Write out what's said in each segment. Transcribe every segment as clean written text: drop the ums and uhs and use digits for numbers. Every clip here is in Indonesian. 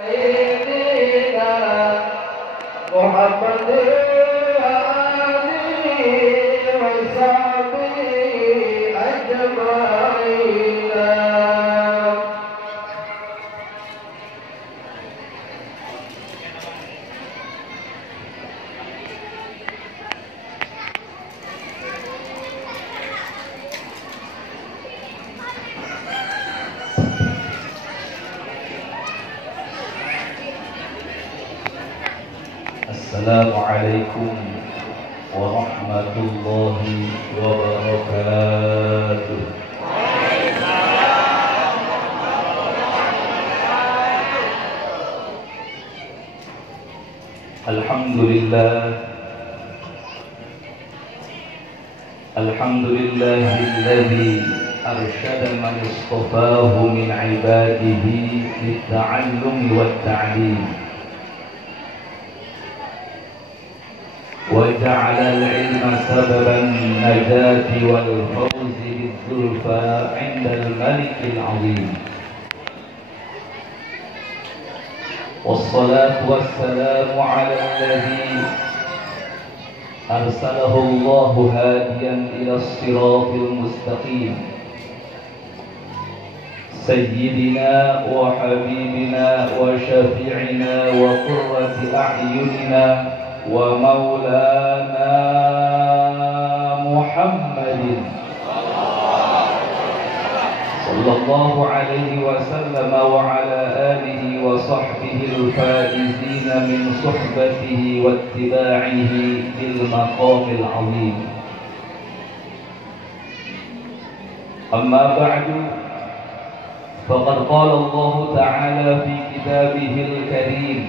سيدنا محمد آله وصحبه أجمعين. Assalamualaikum warahmatullahi wabarakatuh. Alhamdulillahilladzi arsyada man istafahu min ibadihi lit-ta'allumi wat-ta'lim. وجعل العلم سببا النجاة والفوز بالزلفى عند الملك العظيم. والصلاة والسلام على الذي أرسله الله هاديا إلى الصراط المستقيم، سيدنا وحبيبنا وشفيعنا وقرة أعيننا ومولانا محمد صلى الله عليه وسلم وعلى آله وصحبه الفائزين من صحبته واتباعه بالمقام العظيم. أما بعد، فقد قال الله تعالى في كتابه الكريم: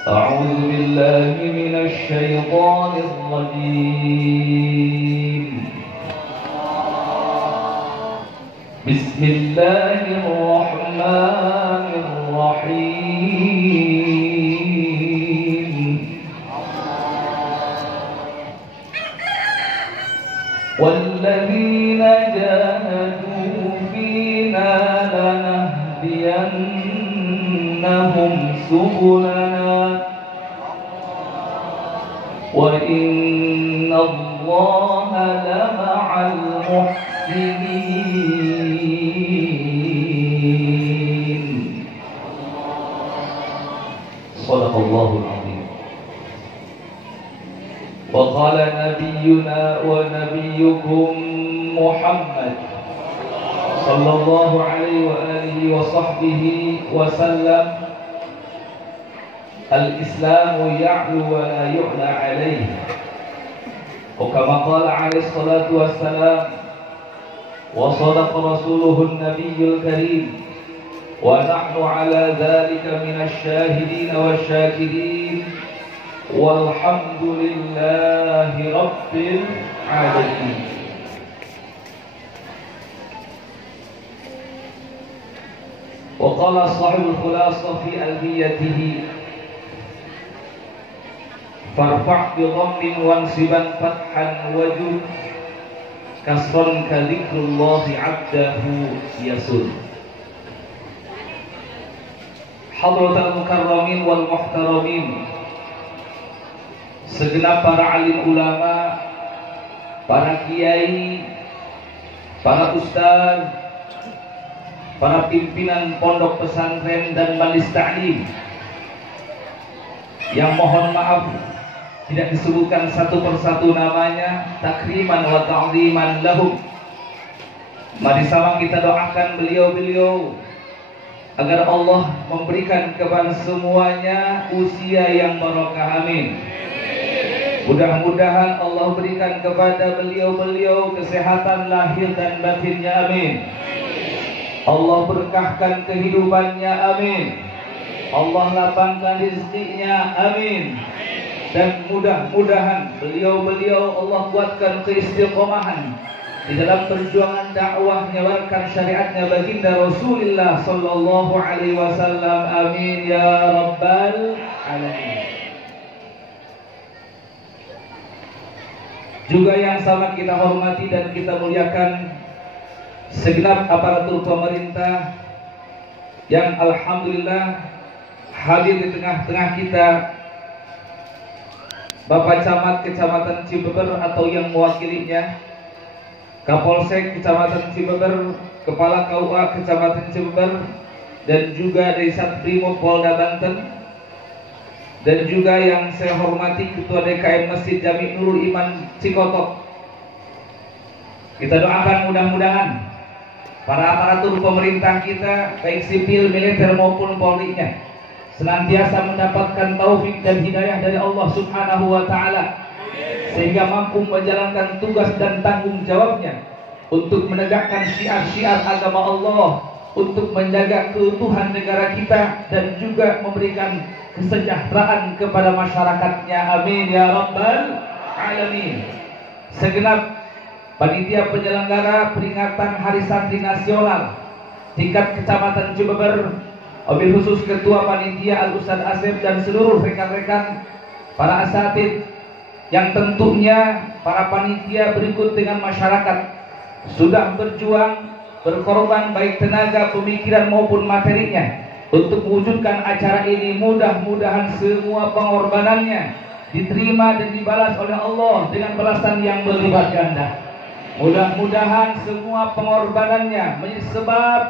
أعوذ بالله من الشيطان الرجيم. بسم الله الرحمن الرحيم. والذين جاهدوا فينا لنهدينهم سبلنا وإن الله لمع المحسنين. صدق الله العظيم. وقال نبينا ونبيكم محمد صلى الله عليه وآله وصحبه وسلم: الإسلام يعلو ولا يعلى عليه. وكما قال عليه الصلاة والسلام: وصدق رسوله النبي الكريم ونحن على ذلك من الشاهدين والشاكرين والحمد لله رب العالمين. وقال صاحب الخلاصة في ألبيته: فارفع بضم وانصبا فتحا وجد كسرا كذكر الله عبده يسر. حضرة المكرمين والمحترمين, segenap para alim ulama, para kiai, para ustaz, para pimpinan pondok pesantren dan majelis ta'lim, yang mohon maaf tidak disebutkan satu persatu namanya, takriman wa ta'ziman lahum. Mari sama kita doakan beliau-beliau agar Allah memberikan kepada semuanya usia yang barokah, amin. Mudah-mudahan Allah berikan kepada beliau-beliau kesehatan lahir dan batinnya, amin. Allah berkahkan kehidupannya, amin. Allah lapangkan rezekinya, amin. Dan mudah-mudahan beliau-beliau Allah kuatkan keistiqomahan di dalam perjuangan dakwah menyebarkan syariatnya baginda Rasulullah sallallahu alaihi wasallam, amin ya rabbal alamin. Juga yang sama kita hormati dan kita muliakan segenap aparatur pemerintah, yang alhamdulillah hadir di tengah-tengah kita, Bapak Camat Kecamatan Cibeber atau yang mewakilinya, Kapolsek Kecamatan Cibeber, Kepala KUA Kecamatan Cibeber, dan juga dari Satbrimob Polda Banten, dan juga yang saya hormati Ketua DKM Masjid Jami Nurul Iman Cikotok. Kita doakan mudah-mudahan para aparatur pemerintah kita, baik sipil, militer maupun Polri-nya, senantiasa mendapatkan taufik dan hidayah dari Allah Subhanahu wa Ta'ala, sehingga mampu menjalankan tugas dan tanggung jawabnya untuk menegakkan syiar-syiar agama Allah, untuk menjaga keutuhan negara kita, dan juga memberikan kesejahteraan kepada masyarakatnya. Amin ya rabbal alamin. Segenap panitia penyelenggara peringatan Hari Santri Nasional tingkat Kecamatan Cibeber, wabil khusus Ketua Panitia Al-Ustadz Asep dan seluruh rekan-rekan para asatid, yang tentunya para panitia berikut dengan masyarakat sudah berjuang, berkorban baik tenaga, pemikiran maupun materinya untuk mewujudkan acara ini. Mudah-mudahan semua pengorbanannya diterima dan dibalas oleh Allah dengan balasan yang berlipat ganda. Mudah-mudahan semua pengorbanannya menjadi sebab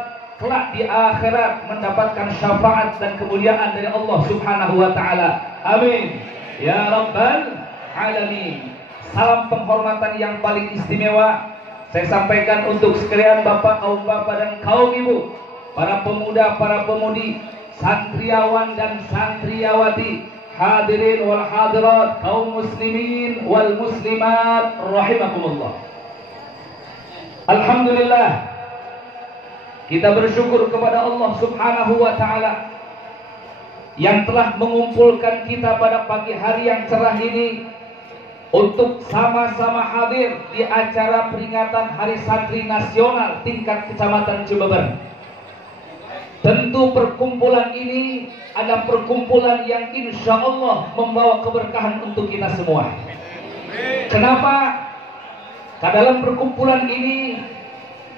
kelak di akhirat mendapatkan syafaat dan kemuliaan dari Allah Subhanahu wa Ta'ala. Amin ya rabbal alamin. Salam penghormatan yang paling istimewa saya sampaikan untuk sekalian bapak, kaum bapak dan kaum ibu, para pemuda, para pemudi, santriawan dan santriawati, hadirin wal hadirat, kaum muslimin wal muslimat rahimakumullah. Alhamdulillah, kita bersyukur kepada Allah Subhanahu wa Ta'ala yang telah mengumpulkan kita pada pagi hari yang cerah ini untuk sama-sama hadir di acara peringatan Hari Santri Nasional tingkat Kecamatan Cibeber. Tentu perkumpulan ini adalah perkumpulan yang insya Allah membawa keberkahan untuk kita semua. Kenapa? Dalam perkumpulan ini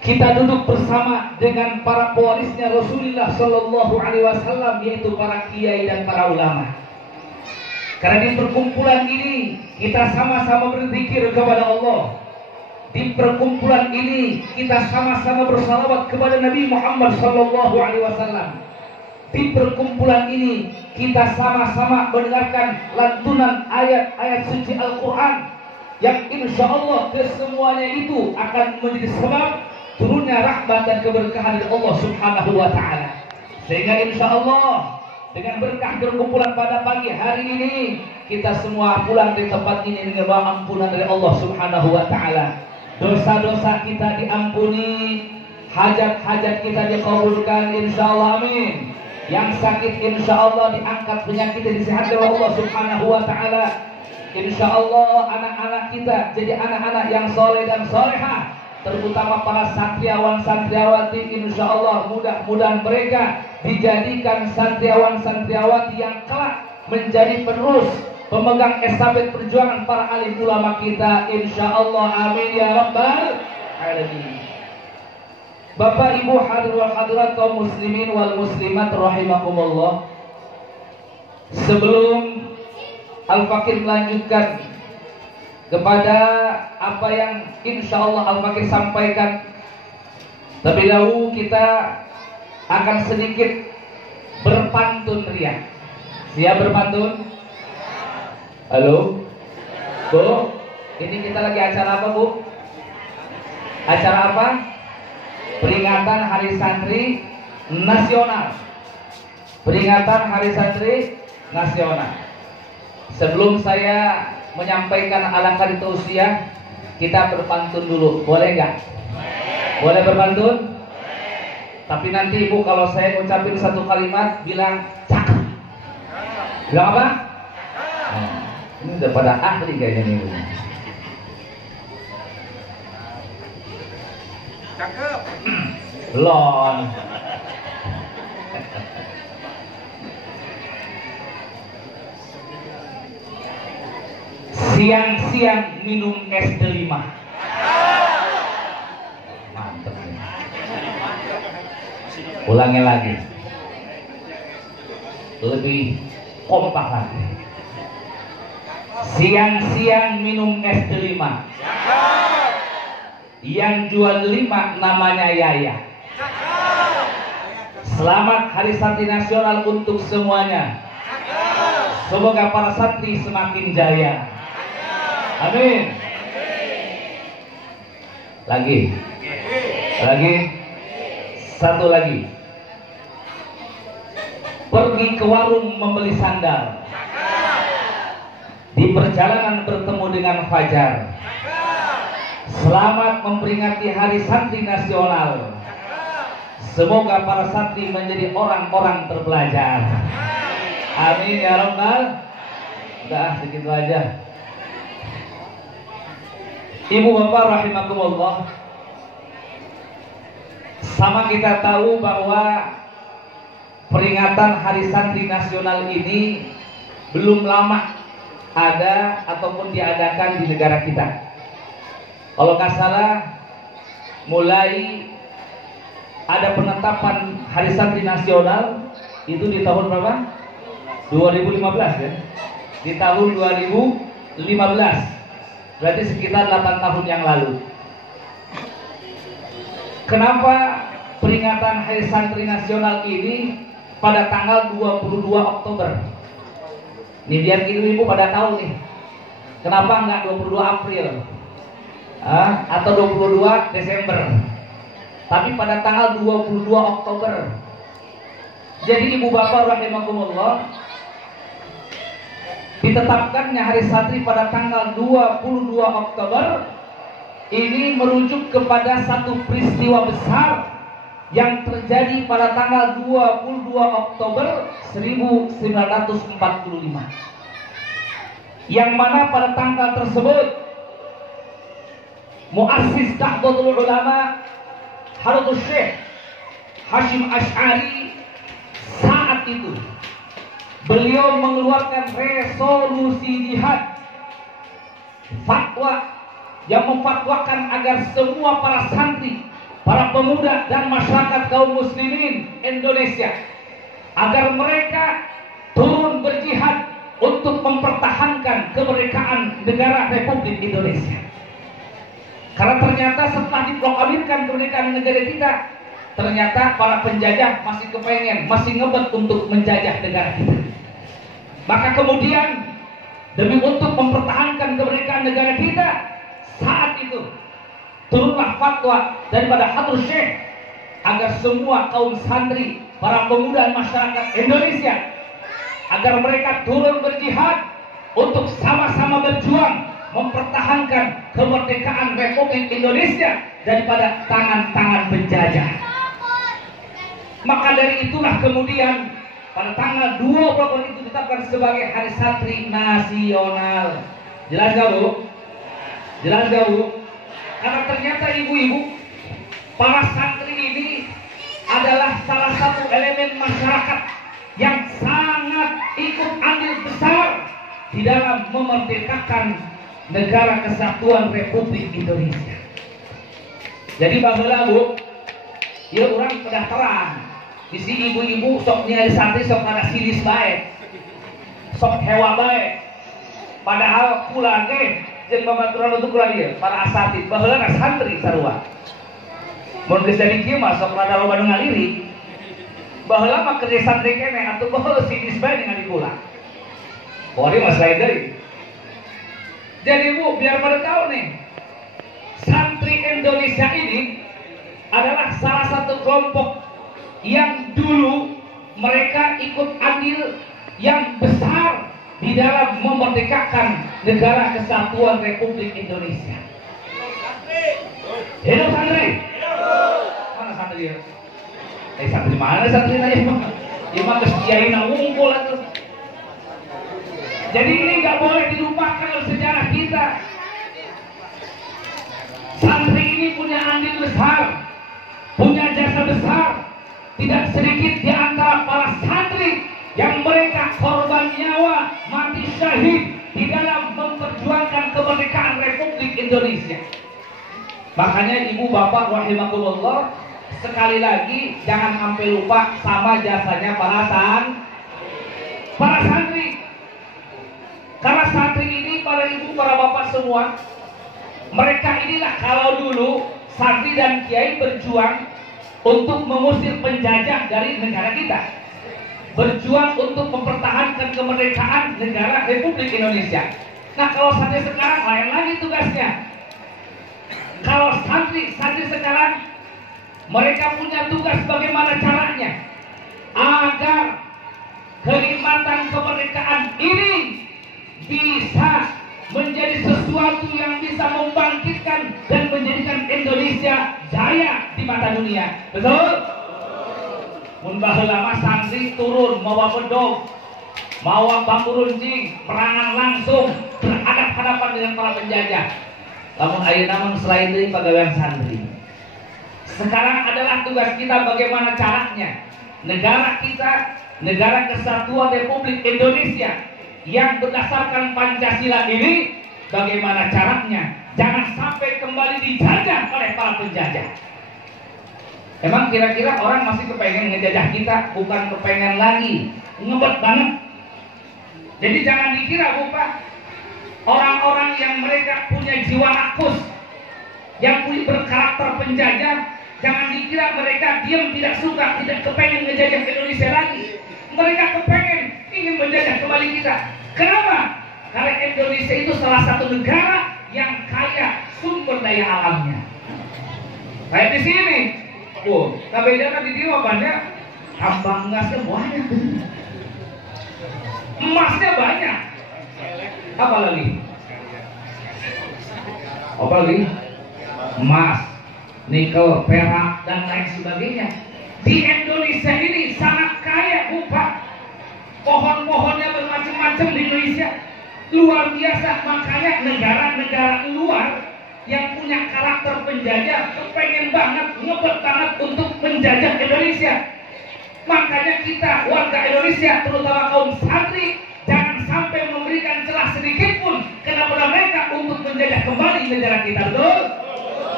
kita duduk bersama dengan para pewarisnya Rasulullah Sallallahu Alaihi Wasallam, yaitu para kiai dan para ulama. Karena di perkumpulan ini kita sama-sama berzikir kepada Allah. Di perkumpulan ini kita sama-sama bersalawat kepada Nabi Muhammad Sallallahu Alaihi Wasallam. Di perkumpulan ini kita sama-sama mendengarkan lantunan ayat-ayat suci Al-Quran yang insya Allah kesemuanya itu akan menjadi sebab turunnya rahmat dan keberkahan dari Allah Subhanahu wa Ta'ala. Sehingga insya Allah dengan berkah perkumpulan pada pagi hari ini, kita semua pulang dari tempat ini dengan ampunan dari Allah Subhanahu wa Ta'ala. Dosa-dosa kita diampuni, hajat-hajat kita dikabulkan insya Allah, amin. Yang sakit insya Allah diangkat, penyakitnya disehatkan oleh Allah Subhanahu wa Ta'ala. Insya Allah anak-anak kita jadi anak-anak yang soleh dan solehah, terutama para santriawan santriawati. Insya Allah mudah-mudahan mereka dijadikan santriawan santriawati yang kelak menjadi penerus pemegang estafet perjuangan para alim ulama kita. Insya Allah, amin ya rabbal alamin. Bapak ibu hadirin wal hadirat, kaum muslimin wal muslimat rahimakumullah. Sebelum Al-Fakir melanjutkan kepada apa yang insya Allah Al-Fakir sampaikan, terlebih dahulu kita akan sedikit berpantun ria. Siap berpantun? Halo? Bu? Ini kita lagi acara apa, Bu? Acara apa? Peringatan Hari Santri Nasional. Peringatan Hari Santri Nasional. Sebelum saya menyampaikan alangkah tausiah, kita berpantun dulu, boleh nggak? Boleh berpantun? Tapi nanti Ibu kalau saya ucapin satu kalimat bilang cakep. Bilang apa? Ini udah pada ahli kayaknya nih. Cakep. Belum. Siang-siang minum es delima. Mantap nih. Ulangi lagi. lebih kompak lagi. Siang-siang minum es delima. Yang jual delima namanya Yaya. Selamat Hari Santri Nasional untuk semuanya. Semoga para santri semakin jaya. Amin. Lagi. Satu lagi. Pergi ke warung membeli sandal. Di perjalanan bertemu dengan fajar. Selamat memperingati Hari Santri Nasional. Semoga para santri menjadi orang-orang terpelajar. Amin ya Rabbal. Udah segitu aja. Ibu bapak rahimakumullah, sama kita tahu bahwa peringatan Hari Santri Nasional ini belum lama ada ataupun diadakan di negara kita. Kalau nggak salah, mulai ada penetapan Hari Santri Nasional itu di tahun berapa? 2015 ya. Di tahun 2015. Berarti sekitar 8 tahun yang lalu. Kenapa peringatan Hari Santri Nasional ini pada tanggal 22 Oktober? Ini biar ibu-ibu pada tahu nih. Kenapa enggak 22 April? Atau 22 Desember? Tapi pada tanggal 22 Oktober. Jadi ibu bapak rahimakumullah, ditetapkannya Hari Santri pada tanggal 22 Oktober ini merujuk kepada satu peristiwa besar yang terjadi pada tanggal 22 Oktober 1945. Yang mana pada tanggal tersebut Muassis Nahdlatul Ulama Hadratus Syekh Hasyim Asy'ari saat itu beliau mengeluarkan resolusi jihad, fatwa yang memfatwakan agar semua para santri, para pemuda dan masyarakat kaum muslimin Indonesia agar mereka turun berjihad untuk mempertahankan kemerdekaan negara Republik Indonesia. Karena ternyata setelah diproklamirkan kemerdekaan negara kita, ternyata para penjajah masih kepengen, masih ngebet untuk menjajah negara kita. Maka kemudian demi untuk mempertahankan kemerdekaan negara kita, saat itu turunlah fatwa daripada Hadratus Syekh agar semua kaum santri, para pemuda dan masyarakat Indonesia agar mereka turun berjihad untuk sama-sama berjuang mempertahankan kemerdekaan Republik Indonesia daripada tangan-tangan penjajah. Maka dari itulah kemudian pada tanggal 2 Oktober itu ditetapkan sebagai Hari Santri Nasional. Jelas gak Bu? Jelas gak Bu? Karena ternyata ibu-ibu, para santri ini adalah salah satu elemen masyarakat yang sangat ikut andil besar di dalam memerdekakan negara kesatuan Republik Indonesia. Jadi baheula Bu, ya orang pendaftaran. Di sini ibu-ibu sok ningali santri sok ada silis bae. Sok hewa bae. Padahal kula ge jeung babaturan untuk kula ieu para asatid baheula na santri sarua. Mun geus jadi kieu mah sok rada loba nu ngaliri. Baheula mah kerja santri keneh atuh baheula silis bae ningali kula. Bori mah lain deui. Jadi Bu, biar pada tahu nih, santri Indonesia ini adalah salah satu kelompok yang dulu mereka ikut andil yang besar di dalam memerdekakan negara kesatuan Republik Indonesia. Hidup santri. Mana santri ya? Santri mana santri nanya mah? Imam keskiaina unggul atuh. Jadi ini nggak boleh dilupakan oleh sejarah kita. Santri ini punya andil besar, punya jasa besar. Tidak sedikit di antara para santri yang mereka korban nyawa, mati syahid di dalam memperjuangkan kemerdekaan Republik Indonesia. Makanya ibu bapak rahimakumullah, sekali lagi jangan sampai lupa sama jasanya para semua, mereka inilah kalau dulu santri dan kiai berjuang untuk mengusir penjajah dari negara kita, berjuang untuk mempertahankan kemerdekaan negara Republik Indonesia. Nah, kalau santri sekarang lain lagi tugasnya. Kalau santri sekarang mereka punya tugas bagaimana caranya agar kenikmatan kemerdekaan ini bisa menjadi sesuatu yang bisa membangkitkan dan menjadikan Indonesia jaya di mata dunia. Betul? Mun baheula santri turun mawa bedog, mawa bambu runcing, perangan langsung berhadapan-hadapan dengan para penjajah. Namun ayeuna mah selain dari pegawaian santri. Sekarang adalah tugas kita bagaimana caranya negara kita, negara kesatuan Republik Indonesia yang berdasarkan Pancasila ini, bagaimana caranya jangan sampai kembali dijajah oleh para penjajah. Emang kira-kira orang masih kepengen ngejajah kita, bukan kepengen lagi, ngebet banget. Jadi jangan dikira Bapak, orang-orang yang mereka punya jiwa rakus, yang punya berkarakter penjajah, jangan dikira mereka diam tidak suka, tidak kepengen ngejajah Indonesia lagi. Mereka kepengen ingin menjajah kembali kita. Kenapa? Karena Indonesia itu salah satu negara yang kaya sumber daya alamnya. Kayak di sini, bedakan di Jawa banyak, tambang gasnya banyak, emasnya banyak. Apa lagi? Emas, nikel, perak, dan lain sebagainya. Di Indonesia ini sangat kaya, Bapak. Pohon-pohonnya bermacam-macam di Indonesia, luar biasa. Makanya negara-negara luar yang punya karakter penjajah kepengen banget, ngebet banget untuk menjajah Indonesia. Makanya kita warga Indonesia, terutama kaum santri, jangan sampai memberikan celah sedikit pun kepada mereka untuk menjajah kembali negara kita. Betul?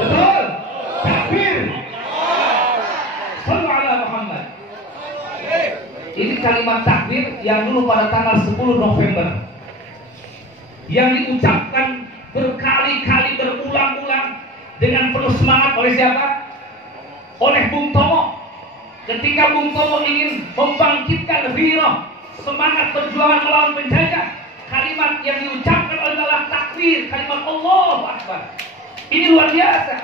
Betul? Takbir. Sallu ala Muhammad. Ini kalimat takbir yang dulu pada tanggal 10 November yang diucapkan berkali-kali berulang-ulang dengan penuh semangat oleh siapa? Oleh Bung Tomo. Ketika Bung Tomo ingin membangkitkan ghirah, semangat perjuangan melawan penjajah, kalimat yang diucapkan adalah takbir, kalimat Allahu Akbar. Ini luar biasa.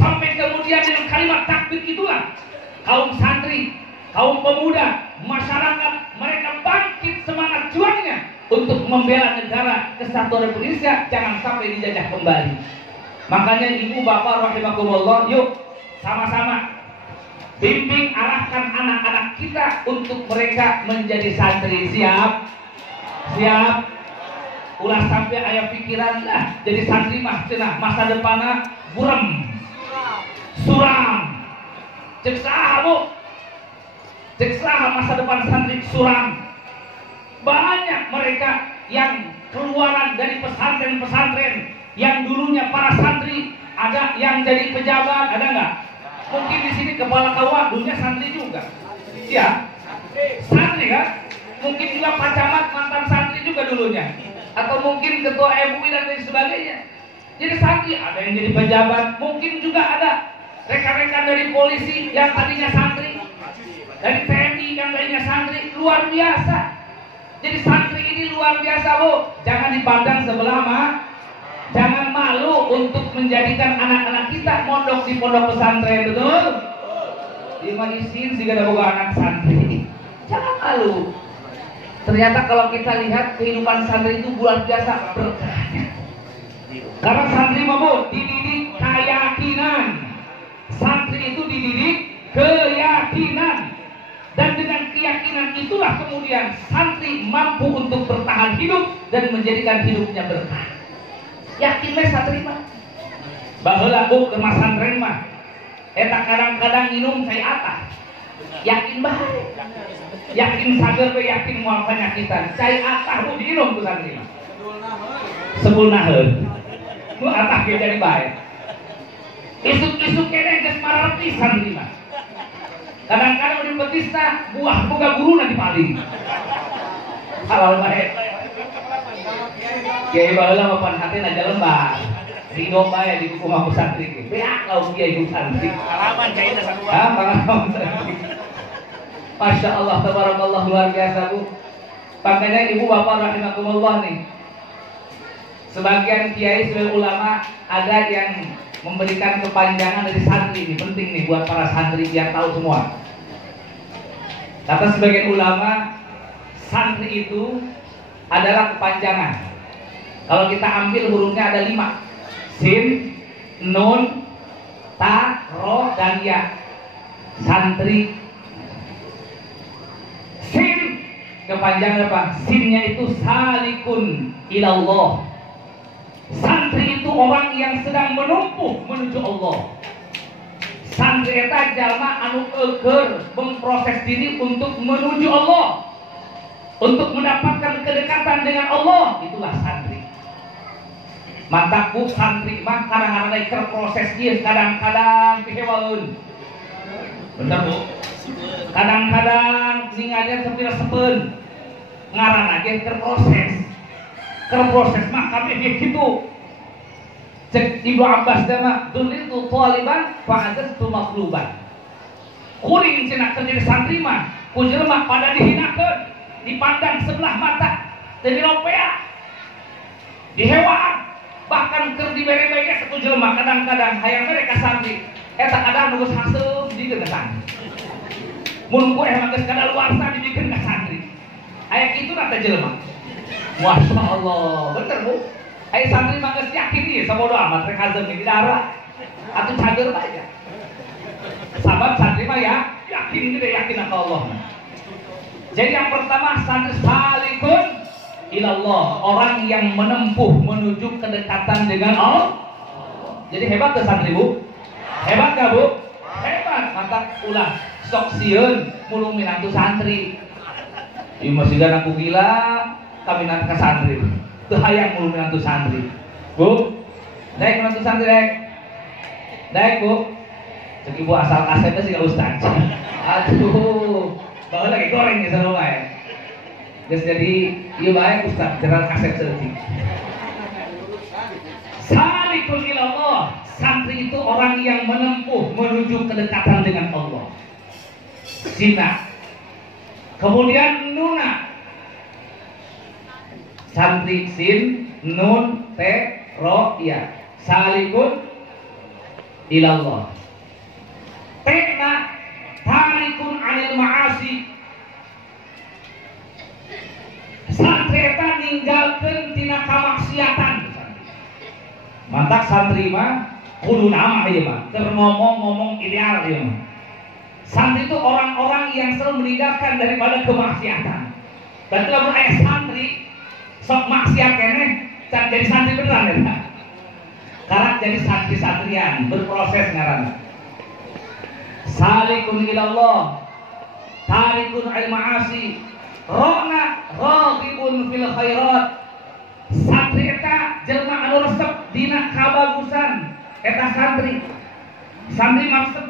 Sampai kemudian dengan kalimat takbir itulah kaum santri, kaum pemuda, masyarakat, mereka bangkit semangat juangnya untuk membela negara kesatuan Republik Indonesia jangan sampai dijajah kembali. Makanya ibu bapak rahimakumullah, yuk sama-sama bimbing arahkan anak-anak kita untuk mereka menjadi santri. Siap? Siap? Ulah sampai aya pikiran lah jadi santri mah cenah masa depanna buram, suram. Cek saha Bu? Cek saha masa depan santri suram. Banyak mereka yang keluaran dari pesantren-pesantren yang dulunya para santri, ada yang jadi pejabat, ada nggak? Mungkin di sini kepala kawah dulunya santri juga, ya, santri kan? Mungkin juga Pak Camat mantan santri juga dulunya, atau mungkin ketua MUI dan lain sebagainya. Jadi santri ada yang jadi pejabat, mungkin juga ada rekan-rekan dari polisi yang tadinya santri, dari TNI yang tadinya santri, luar biasa. Jadi santri ini luar biasa Bu, jangan dipandang sebelah mata. Jangan malu untuk menjadikan anak-anak kita mondok di pondok pesantren, betul? Di Madisin juga ada boga anak santri. Jangan malu. Ternyata kalau kita lihat kehidupan santri itu luar biasa berkahnya. Karena santri Bu dididik keyakinan. Santri itu dididik keyakinan. Dan dengan keyakinan itulah kemudian santri mampu untuk bertahan hidup dan menjadikan hidupnya berkah. Yakin we santri mah. Baheula Bu ke pesantren mah eta kadang-kadang minum cai atah. Yakin bae. Yakin sager we yakin moal penyakitan. Cai atah Bu diinum ku santri mah. Sepulnaheun. Bu atah ge jadi bae. Isuk-isuk kene geus mararti santri mah. Kadang-kadang di petista buah boga guruna dipaling. Halal bae. Kiai baheula mah pan hati na lembar. Tinggo bae di kuku aku santri ge. Beak lauk kiai ku santri. Pengalaman kayaknya sarua. Ah, pengalaman santri. Masya Allah, tabarakallah, luar biasa Bu. Makanya ibu bapak rahimakumullah nih, sebagian kiai, sebagian ulama ada yang memberikan kepanjangan dari santri. Ini penting nih buat para santri biar tahu semua. Kata sebagian ulama, santri itu adalah kepanjangan. Kalau kita ambil hurufnya ada 5: sin, nun, ta, ro, dan ya. Santri. Sin kepanjangan apa? Sinnya itu salikun ilallah. Santri itu orang yang sedang menempuh menuju Allah. Santri eta jalma anu eukeur memproses diri untuk menuju Allah, untuk mendapatkan kedekatan dengan Allah. Itulah santri. Mantap Bu, santri mah kadang-kadang keur proses ieu, kadang-kadang pihewaeun. Bener Bu? Kadang-kadang ningalnya sepira sepeun. Ngaran aja terproses. Kerproses mah kami gitu. Cek Ibnu Abbas mah duliltu thaliban fa'azaztu maqluban. Kuring cenah keur jadi santri mah ku jelema pada dihinakeun, dipandang sebelah mata, teu diropea, dihewaan, bahkan keur dibere-bere satu jelema. Kadang-kadang hayang mereka santri eta kadang nunggu haseup dikeun ka santri. Mun ku emang geus kadaluarsa dibikeun ka santri. Aya kitu na teh jelema. Masya Allah, bener Bu. Aya santri mah geus yakin ieu sabodo amat rek hazem di darah. Atuh cager bae. Sabab santri mah ya yakin gede yakin ka Allah. Jadi yang pertama santri salikun ilallah, orang yang menempuh menuju kedekatan dengan Allah. Jadi hebat tuh santri Bu. Hebat gak Bu? Hebat. Mantap ulah sok sieun mulung minantu santri. Ieu masih gak aku gila kami nanti ke santri. Teu hayang mulung minantu santri. Bu, daek minantu santri daek. Daek Bu. Cek ibu asal kasetnya sih gak ustaz. Aduh, baheula lagi goreng di sana wae. Geus jadi ieu bae ustaz jeral kaset seutik. Salikun ilallah, santri itu orang yang menempuh menuju kedekatan dengan Allah. Sina. Kemudian nuna. Santri sin, nun, te, ro, ya. Salikun ilallah. Tekna tarikun anil ma'asi. Santri eta ninggalkeun tina kamaksiatan. Mantap santri mah kudu nama ieu mah, keur ngomong-ngomong ideal ieu mah. Santri itu orang-orang yang selalu meninggalkan daripada kemaksiatan. Berarti lamun aya santri sok maksiat keneh, can jadi santri beneran ya. Karena jadi santri-santrian berproses ngaranna. Salikun ilallah, tarikun al ma'asi, rona raghibun fil khairat. Santri eta jelema anu resep dina kabagusan, eta santri. Santri maksud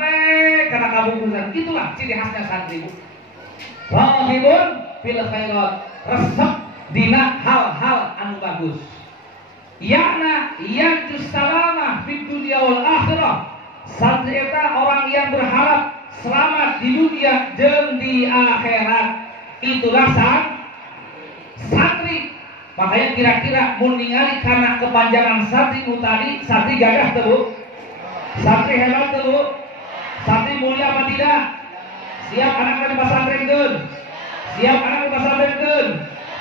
karena kabagusan. Itulah ciri khasnya santri Bu. Raghibun fil khairat, resep dina hal-hal anu bagus. Yakna yarjus salamah fid dunya wal akhirah. Santri eta orang yang berharap selamat di dunia jeung di akhirat. Itulah santri. Makanya kira-kira mun ningali kana kepanjangan santri nu tadi, santri gagah teu Bu? Santri hebat teu Bu? Santri mulia apa tidak? Siap anak dipasantrenkeun? Siap anak dipasantrenkeun?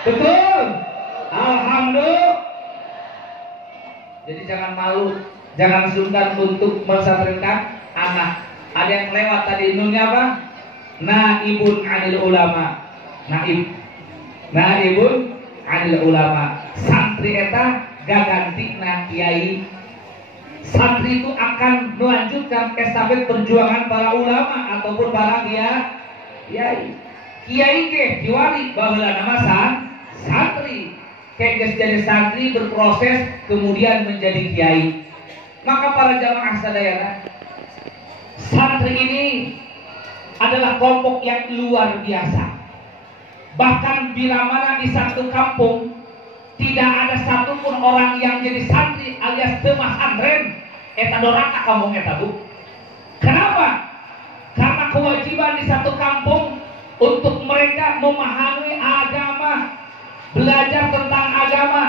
Betul. Alhamdulillah. Jadi jangan malu, jangan sungkan untuk mensantrenkan anak. Ada yang lewat tadi nunnya apa? Naibun anil ulama. Naibun anil ulama. Santri eta gagantina kiai. Santri itu akan melanjutkan estafet perjuangan para ulama ataupun para kiai. Kiai ke diwali baheula nama santri. Kayak jadi santri berproses kemudian menjadi kiai. Maka para jamaah sadayana, santri ini adalah kelompok yang luar biasa. Bahkan bila mana di satu kampung tidak ada satupun orang yang jadi santri alias temah santren eta doraka kampung eta Bu. Kenapa? Karena kewajiban di satu kampung untuk mereka memahami agama, belajar tentang agama,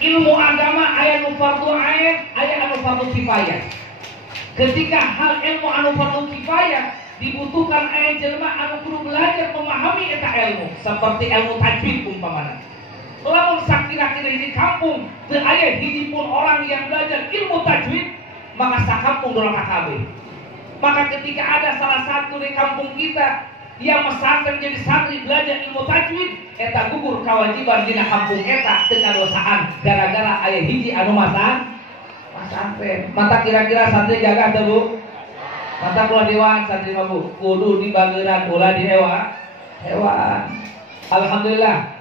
ilmu agama aya nu fardu ain, aya anu fardu kifayah. Ketika hal ilmu anu fardu kifayah dibutuhkan aya jelema anu kudu belajar memahami eta ilmu, seperti ilmu tajwid umpamana. Lamun sakira-kira di kampung teu aya hiji pun orang yang belajar ilmu tajwid, maka sakampung doraka kabeh. Maka ketika ada salah satu di kampung kita yang mesantren jadi santri belajar ilmu tajwid, eta gugur kewajiban dina kampung eta teu kadosaan gara-gara aya hiji anu masantren. Mata kira-kira santri jaga teu Bu? Mata kula dewan santri mah Bu, kudu dibageuran ulah di hewan. Alhamdulillah.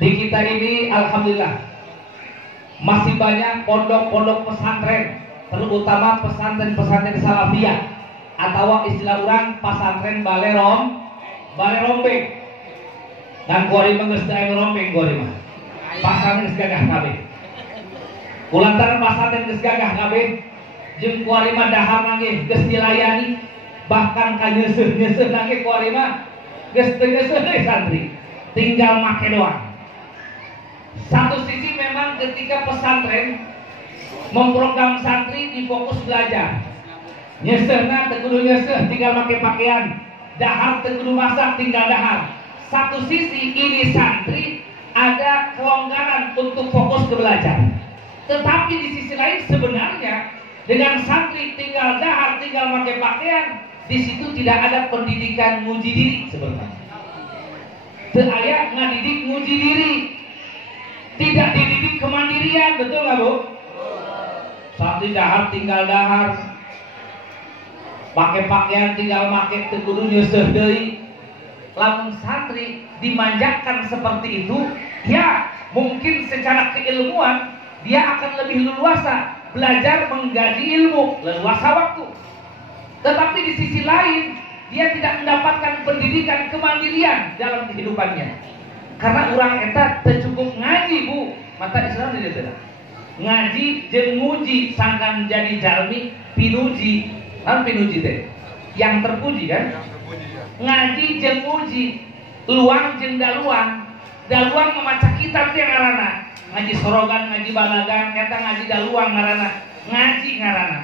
Di kita ini alhamdulillah masih banyak pondok-pondok pesantren, terutama pesantren-pesantren salafiyah atau istilah orang pesantren balerombe. Dan kuari geus teu aya rombeng kuari mah. Pesantren geus gagah kabeh. Kulantaran pesantren geus gagah kabeh, jeung kuari mah dahar nangge geus dilayani, bahkan ka nyeuseuh-nyeuseuh nangge kuari mah geus teu nyeuseuh deui santri, tinggal make doang. Satu sisi memang ketika pesantren memprogram santri difokus belajar, nyesehna teu kudu nyeseh tinggal make pakaian, dahar teu kudu masak tinggal dahar. Satu sisi ini santri ada kelonggaran untuk fokus ke belajar, tetapi di sisi lain sebenarnya dengan santri tinggal dahar tinggal make pakaian, di situ tidak ada pendidikan nguji diri sebenarnya. Teu aya ngadidik nguji diri, tidak dididik kemandirian, betul nggak Bu? Santri dahar tinggal dahar, pakai pakaian tinggal pakai, teu kudu nyeuseh deui. Lamun santri dimanjakan seperti itu, ya mungkin secara keilmuan dia akan lebih leluasa belajar menggaji ilmu, leluasa waktu. Tetapi di sisi lain dia tidak mendapatkan pendidikan kemandirian dalam kehidupannya. Karena orang eta teu cukup ngaji Bu, mata Islam di dieu ngaji jeung nguji sangkan jadi jalmi pinuji. Naon pinuji teh? Yang terpuji kan? Ngaji jeung nguji, luang jeung daluang. Daluang memaca kitab teh ngaranna. Ngaji sorogan, ngaji balagan, eta ngaji daluang ngaranna. Ngaji ngaranna.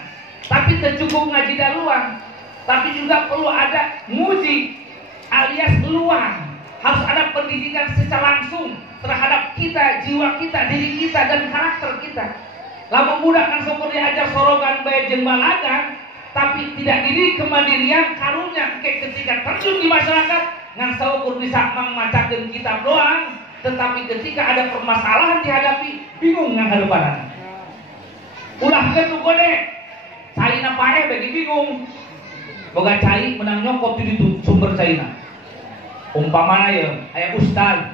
Tapi teu cukup ngaji daluang, tapi juga perlu ada nguji alias luang. Harus ada pendidikan secara langsung terhadap kita, jiwa kita, diri kita, dan karakter kita. Lamun budak kan syukur diajar sorogan bae jeung balagan, tapi tidak dididik kemandirian karunya ketika terjun di masyarakat ngan saukur bisa memacakeun kitab doang, tetapi ketika ada permasalahan dihadapi bingung ngahadeupanan. Ulah keun gode caina pae bagi bingung. Boga cai menang nyokot di sumber caina. Umpamana ya, aya ustad,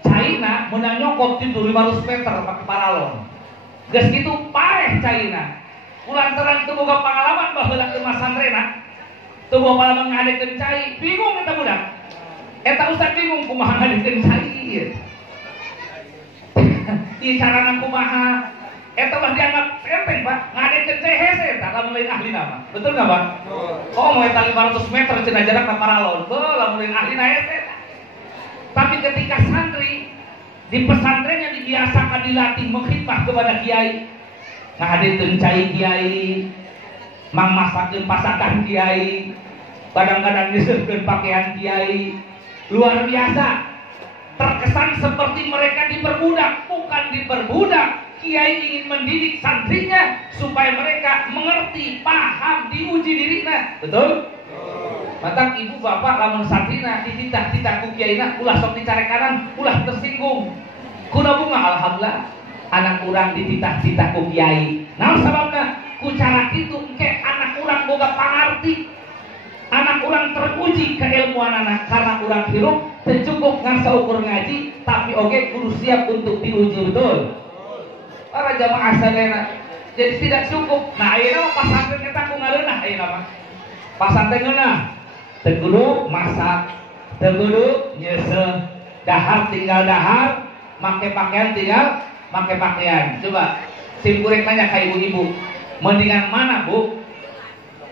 caina menang nyokot di 500 meter pakai paralon. Geus kitu pareh caina. Kulantaran teu boga pangalaman baheula ke masantrena, teu boga pangalaman ngadekeun cai, bingung eta budak. Eta ustad bingung kumaha ngadekeun cai ieu. Ieu carana kumaha? Eta mah dianggap enteng Pak, ngadekeun cai hese eta lamun lain ahlina mah. Betul enggak Pak? Oh, mau eta 500 meter cenah jarak ka paralon. Beuh, lamun lain ahlina hese. Tapi ketika santri di pesantren yang dibiasakan dilatih mengkhidmah kepada kiai, ngadekeun cai kiai, mang masakeun pasakan kiai, kadang-kadang nyeuseurkeun pakaian kiai, luar biasa. Terkesan seperti mereka diperbudak, bukan diperbudak. Kiai ingin mendidik santrinya supaya mereka mengerti, paham, diuji dirinya. Betul? Matang ibu bapak lamun santrina dititah-titah ku kiaina, ulah sok dicarekanan, ulah tersinggung. Kuna bunga alhamdulillah anak urang dititah-titah ku kiai. Naon sababna? Ku cara kitu engke anak urang boga pangarti. Anak urang teruji keilmuanana karena urang hirup teu cukup ngan saukur ngaji, tapi oge kudu siap untuk diuji. Betul? Para jamaah sadayana. Jadi tidak cukup. Nah, ayeuna pasantren kita ku ngareunah ayeuna mah. Pasantren geunah. Teu kudu masak, teu kudu nyeuseum, Dahar tinggal dahar, make pakaian tinggal make pakaian. Coba simkuring nanya ke ibu-ibu, mendingan mana bu?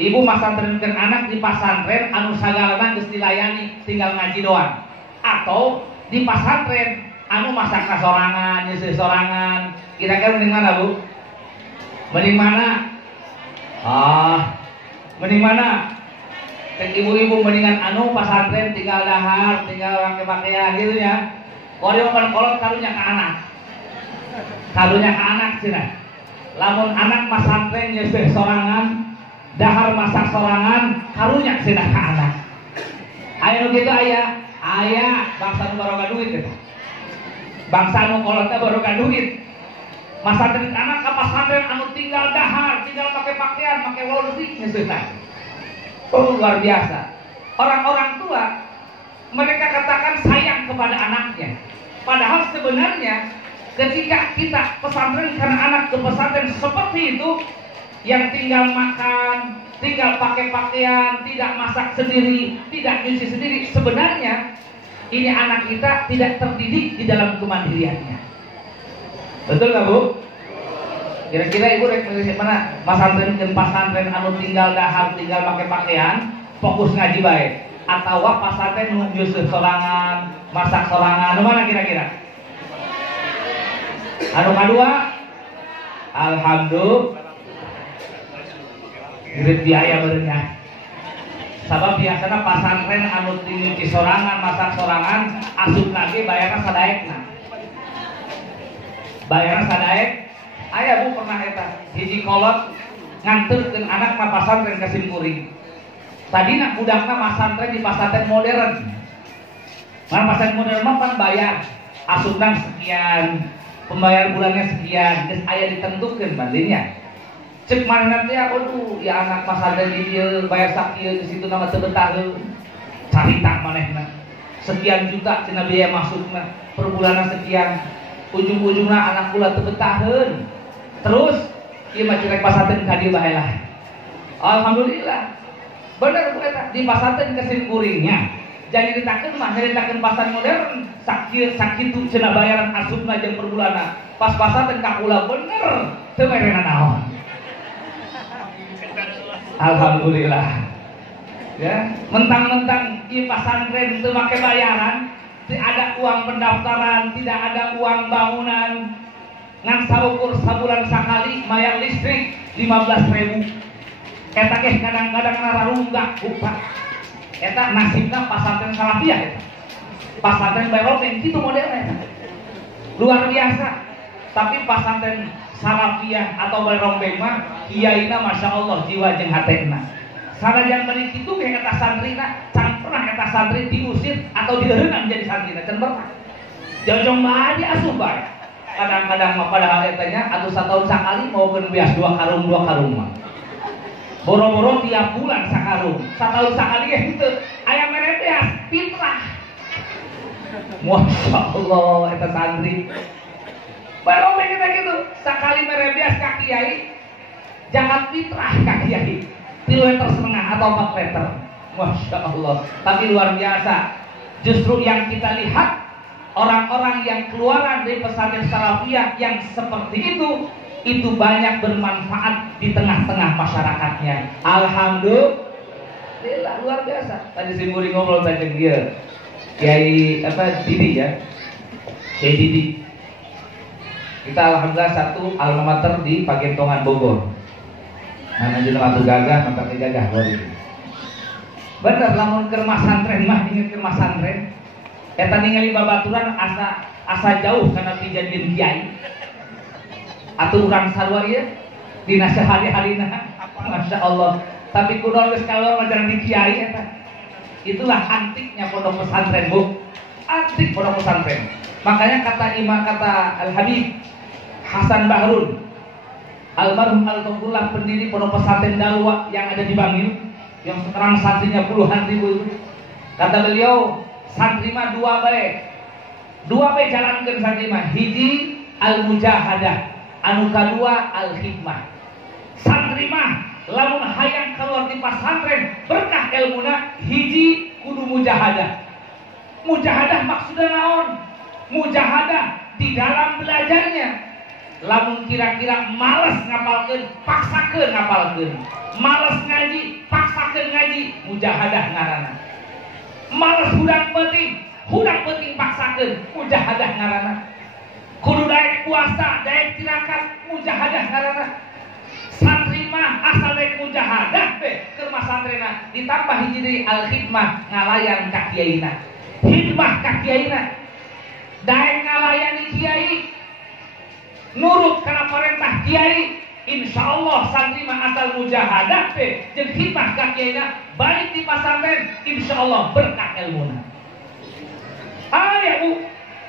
Ibu masantrenkeun anak di pasantren anu sagalana geus dilayani tinggal ngaji doang, atau di pasantren anu masak sorangan, nyeuseut sorangan. Kira-kira mending mana bu? Mending mana? Mending mana? Ibu-ibu mendingan anu pasantren tinggal dahar, tinggal pakai pakaian gitu ya. Kalau pan kolot karunya ke anak, karunya ke anak cina. Lamun anak pasantren nyeuseut sorangan, dahar masak sorangan, karunya cina ke anak. Aya nu kitu aya bangsa nu barokah duit gitu. Bangsa nu kolotna barokah duit. Masantren anak ka pasantren anu tinggal dahar, tinggal pakai pakaian, pakai laundry nyeuseut. Oh luar biasa. Orang-orang tua mereka katakan sayang kepada anaknya. Padahal sebenarnya ketika kita pesantren karena anak ke pesantren seperti itu, yang tinggal makan, tinggal pakai pakaian, tidak masak sendiri, tidak nyuci sendiri, sebenarnya ini anak kita tidak terdidik di dalam kemandiriannya. Betul nggak bu? Kira-kira ibu rek milih mana? Masantren dan pasantren anu tinggal dahar, tinggal pakai pakaian, fokus ngaji baik, atau pasantren nyusuh sorangan, masak sorangan, anu mana kira-kira? Anu kedua, alhamdulillah, irit biaya berenya. Sabab biasanya pasantren anu nyuci sorangan, masak sorangan, asup lagi bayarnya sadaekna. Bayarnya sadaek. Ayah bu pernah eta hiji kolot nganterkeun anak ka pasantren ka simkuring. Tadina budakna masantren di pasantren modern. Mana pasantren modern mah pan bayar, asupna sekian, pembayar bulannya sekian, geus aya ditentukeun bandingnya. Cek mana teh aduh ya anak pasantren di dieu bayar sakieu di situ nama teu betah carita manehna. Sekian juta cenah biaya masukna, per bulanna sekian. Ujung-ujungna anak kula teu betaheun. Terus ieu mah cirek pasantren ka dieu bae lah. Alhamdulillah. Bener bu eta di pasantren ke simkuringnya. Jadi nyaritakeun mah nyaritakeun pasantren modern sakieu sakitu cenah bayaran asupna jeung per bulanna. Pas pasantren ka kula bener teu merena naon. Alhamdulillah. Ya, mentang-mentang di pasantren teu make bayaran, tidak ada uang pendaftaran, tidak ada uang bangunan. Ngan saukur sabulan sakali bayar listrik 15.000. Eta ge kadang-kadang nararunggah buka. Eta nasibna pasantren salafiyah eta. Pasantren bayroteng kitu modelna. Luar biasa. Tapi pasantren salafiyah atau bayroteng mah kiyaina masyaallah jiwa jeung hatena. Sanajan bari kitu ge eta santrina can pernah eta santri diusir atau dieureungan jadi santrina can pernah. Jojong bae diasup bae. Kadang-kadang mah padahal etanya atuh satahun sakali maukeun beas 2 karung mah. Boro-boro tiap bulan sakarung. Satahun sakali ge henteu aya mere beas fitrah. Masyaallah eta santri. Baru kita gitu, sakali mere beas ka kiai jangan fitrah ka kiai. 3,5 meter atau 4 meter. Masya Allah. Tapi luar biasa. Justru yang kita lihat orang-orang yang keluaran dari pesantren salafiyah yang seperti itu banyak bermanfaat di tengah-tengah masyarakatnya. Alhamdulillah luar biasa. Tadi si Muri ngobrol saja dia, Kiai Didi ya, Kiai Didi. Kita alhamdulillah satu alma mater di Pagentongan Bogor. Nah, jadi waktu gagah, mantap gagah itu. Bener, lamun keur masantren mah inget keur masantren. Eta ningali babaturan asa jauh karena dijadian kiai. Atuh urang sarua ieu dina sehari-harina. Masya Allah. Tapi kudu geus kaluar ngajaran di kiai eta. Itulah antiknya pondok pesantren, Bu. Antik pondok pesantren. Makanya kata Al Habib Hasan Bahrun almarhum Al-Tongkullah pendiri pondok pesantren Dalwa yang ada di Bangil, yang sekarang santrinya puluhan ribu itu. Kata beliau, santri mah dua bae jalankeun santri mah. Hiji al-mujahadah, anu kadua al-hikmah. Santri mah lamun hayang keluar di pesantren berkah ilmuna, hiji kudu mujahadah. Mujahadah maksudnya naon? Mujahadah di dalam belajarnya. Lamun kira-kira males ngapalkeun, paksakeun ngapalkeun. Males ngaji, paksakeun ngaji, mujahadah ngaranna. Males hudang penting paksakeun, mujahadah ngaranna. Kudu daek puasa, daek tirakat, mujahadah ngaranna. Santri mah asal daek mujahadah be keur masantrena, ditambah hiji deui al-khidmah ngalayan ka kiyaina. Khidmah ka kiyaina. Daek ngalayani kiai, nurut kana perintah kiai, insyaallah santri mah asal mujahadah teh jeung khidmah ka kiaina balik di pasantren, insyaallah berkah ilmuna. Aya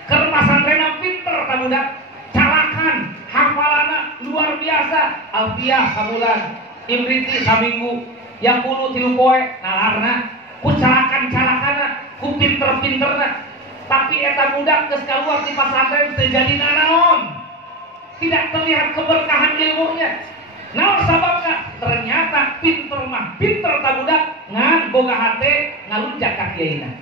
keur pasantrenna pinter ka budak, carakan hafalanna luar biasa, alfiah sabulan, imriti saminggu, yang 10 3 poe nalarna, ku carakan-carakanna, ku pinter-pinterna. Tapi eta budak geus kaluar di pasantren teu jadi nanaon. Tidak terlihat keberkahan ilmunya. Naon sababna? Ternyata pinter mah pinter ta budak ngan boga hate ngalunjak ka kiyaina.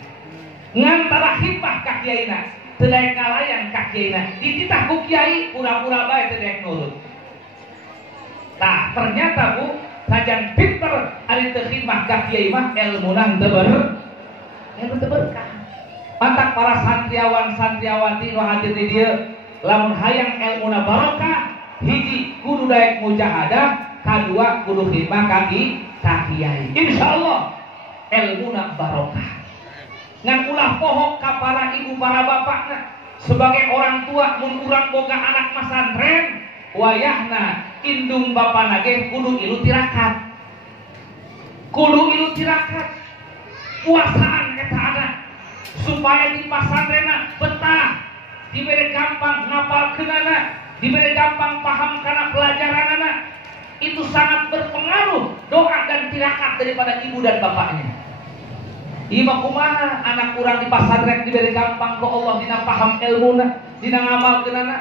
Ngan tara hikmah ka kiyaina, teu daek ngalayan ka kiyaina. Dititah ku kiai pura-pura bae teu daek nurut. Tah ternyata Bu, sajan pinter ari teu hikmah ka kiai mah ilmuna teu berkah. Mantak para santriawan santriawati nu hadir di dieu, lamun hayang ilmuna barokah, hiji kudu daek mujahadah, kadua kudu khidmah ka kiai. Insyaallah ilmuna barokah. Ngan ulah pohok ka para ibu para bapakna sebagai orang tua mun urang boga anak masantren, wayahna indung bapana ge kudu ilu tirakat. Kudu ilu tirakat. Puasaan eta anak supaya di pasantrenna betah, diberi gampang ngapalkeunana, diberi gampang paham karena pelajaranana. Itu sangat berpengaruh doa dan tirakat daripada ibu dan bapaknya. Ima kumaha anak kurang di pasantren diberi gampang ke Allah dina paham ilmuna, dina ngamalkeunana.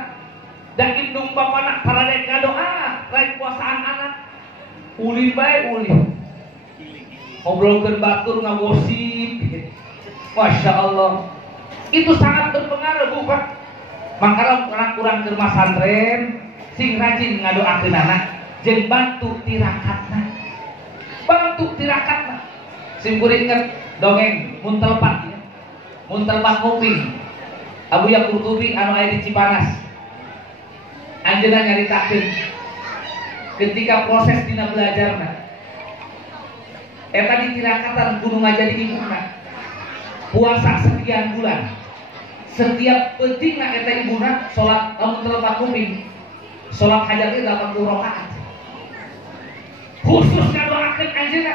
Dan indung bapana paradek ngadoa, lain puasaan anak. Ulin bae ulin. Ngobrolkeun batur ngagosip. Masya Allah, itu sangat berpengaruh Bu Pak. Maka orang kurang ke masantren sing rajin ngadoakeun anak jeung bantu tirakatna. Bantu tirakatna. Sing kuring inget dongeng Muntelpat ya. Muntelpat Nguping. Abu Ya Qurtubi anu aya di Cipanas. Anjeunna nyaritakeun ketika proses dina belajarna. Eta di tirakatan kudu ngajari ibuna. Puasa sekian bulan, setiap pentingna eta ibuna sholat lamun telepat kuping, sholat hajat 80 rakaat. Khusus ngadoakeun anjeunna,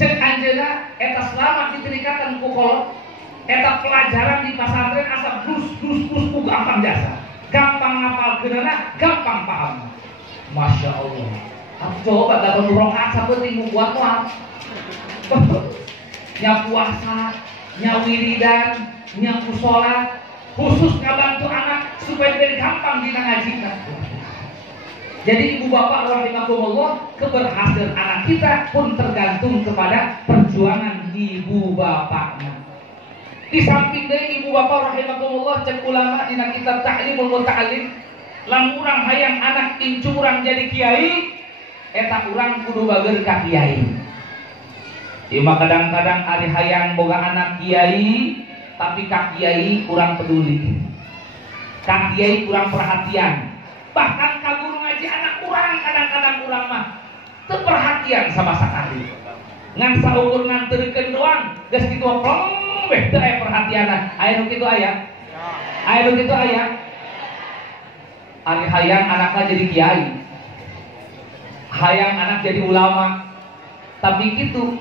cek anjeunna eta selamat ditirikatan ku kolot, eta pelajaran di pasantren asa plus ku gampang jasa, gampang ngapalkeunana, gampang paham. Masya Allah. Aku coba 80 rakaat sapenting buat moal. Nya puasa, nya wiridan, nya sholat, khusus ngabantu anak supaya jadi gampang dina ngajina. Jadi ibu bapak rahimahumullah, keberhasilan anak kita pun tergantung kepada perjuangan ibu bapaknya. Di samping dari ibu bapak rahimahumullah, cek ulama dina kitab Ta'limul Muta'allim, lamun urang hayang anak incu urang jadi kiai, eta urang kudu bageun ka kiai. Ima kadang-kadang ari hayang boga anak kiai, tapi ka kiai kurang peduli, ka kiai kurang perhatian, bahkan ka guru ngaji anak kurang kadang-kadang kurang mah teu perhatian sama sakali. Ngan saukur nganterkeun doang, geus kitu plong beh teu aya perhatianna. Aya nu kitu aya? Aya nu kitu aya? Ari hayang anakna jadi kiai, hayang anak jadi ulama, tapi gitu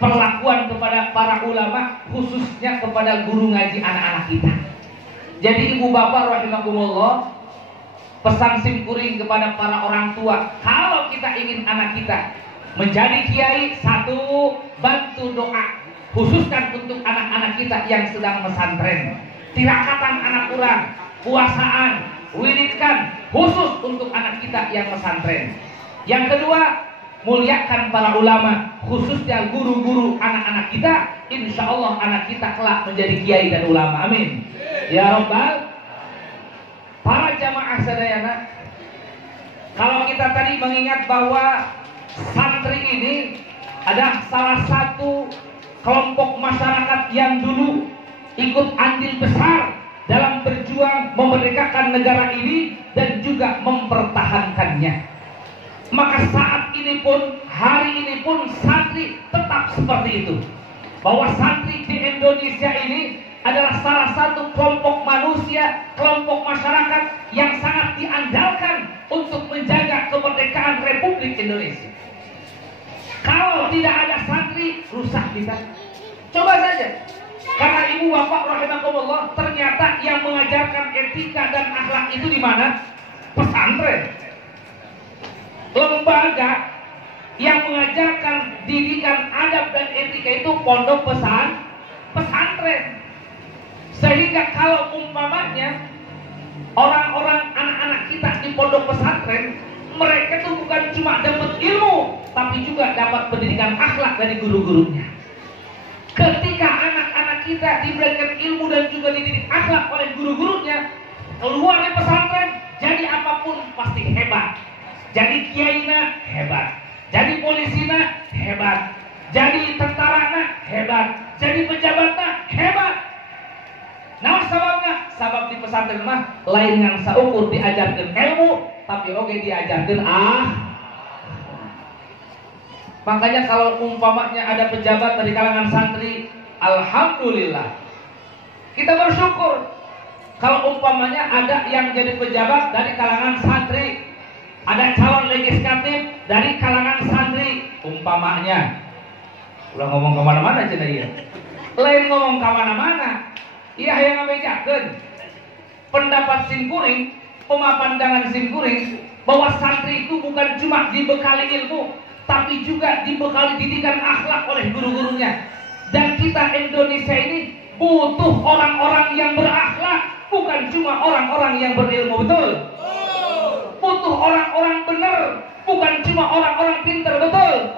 perlakuan kepada para ulama, khususnya kepada guru ngaji anak-anak kita. Jadi ibu bapak rahimakumullah, pesan simkuring kepada para orang tua, kalau kita ingin anak kita menjadi kiai, satu, bantu doa, khususkan untuk anak-anak kita yang sedang pesantren. Tirakatan anak urang, puasaan, wiridkan, khusus untuk anak kita yang pesantren. Yang kedua, muliakan para ulama, khususnya guru-guru anak-anak kita. Insya Allah anak kita kelak menjadi kiai dan ulama. Amin. Ya Rabbal. Para jamaah sadayana, kalau kita tadi mengingat bahwa santri ini ada salah satu kelompok masyarakat yang dulu ikut andil besar dalam berjuang memerdekakan negara ini dan juga mempertahankannya. Maka saat ini pun, hari ini pun santri tetap seperti itu. Bahwa santri di Indonesia ini adalah salah satu kelompok manusia, kelompok masyarakat yang sangat diandalkan untuk menjaga kemerdekaan Republik Indonesia. Kalau tidak ada santri, rusak kita. Coba saja. Karena ibu bapak rahimakumullah, ternyata yang mengajarkan etika dan akhlak itu di mana? Pesantren. Lembaga yang mengajarkan didikan adab dan etika itu pondok pesantren. Sehingga kalau umpamanya orang-orang anak-anak kita di pondok pesantren, mereka itu bukan cuma dapat ilmu, tapi juga dapat pendidikan akhlak dari guru-gurunya. Ketika anak-anak kita diberikan ilmu dan juga dididik akhlak oleh guru-gurunya, keluar dari pesantren, jadi apapun pasti hebat. Jadi kiaina hebat, jadi polisina hebat, jadi tentarana hebat, jadi pejabatna hebat. Nah sababnya, sabab di pesantren mah lain yang saukur diajarkan ilmu, tapi oke diajarkan Makanya kalau umpamanya ada pejabat dari kalangan santri, alhamdulillah kita bersyukur. Kalau umpamanya ada yang jadi pejabat dari kalangan santri, ada calon legislatif dari kalangan santri, umpamanya, udah ngomong kemana-mana aja ya. Lain ngomong kemana-mana, iya yang ngabejakeun pendapat simkuring, pemapandangan simkuring, bahwa santri itu bukan cuma dibekali ilmu, tapi juga dibekali didikan akhlak oleh guru-gurunya. Dan kita Indonesia ini butuh orang-orang yang berakhlak, bukan cuma orang-orang yang berilmu, betul? Butuh orang-orang benar, bukan cuma orang-orang pintar, betul?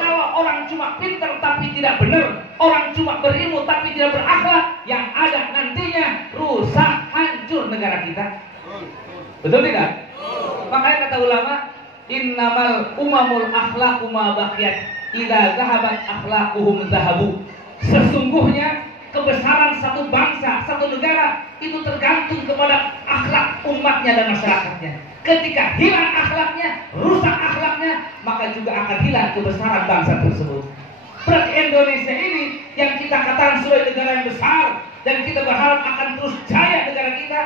Kalau orang cuma pintar tapi tidak benar, orang cuma berilmu tapi tidak berakhlak, yang ada nantinya rusak, hancur negara kita. Betul tidak? Makanya kata ulama, innamal umamul akhlaqu ma baqiyat idza zahabat akhlaquhum zahabu. Sesungguhnya kebesaran satu bangsa, satu negara itu tergantung kepada akhlak umatnya dan masyarakatnya. Ketika hilang akhlaknya, rusak akhlaknya, maka juga akan hilang kebesaran bangsa tersebut. Berarti Indonesia ini yang kita katakan sebagai negara yang besar dan kita berharap akan terus jaya negara kita,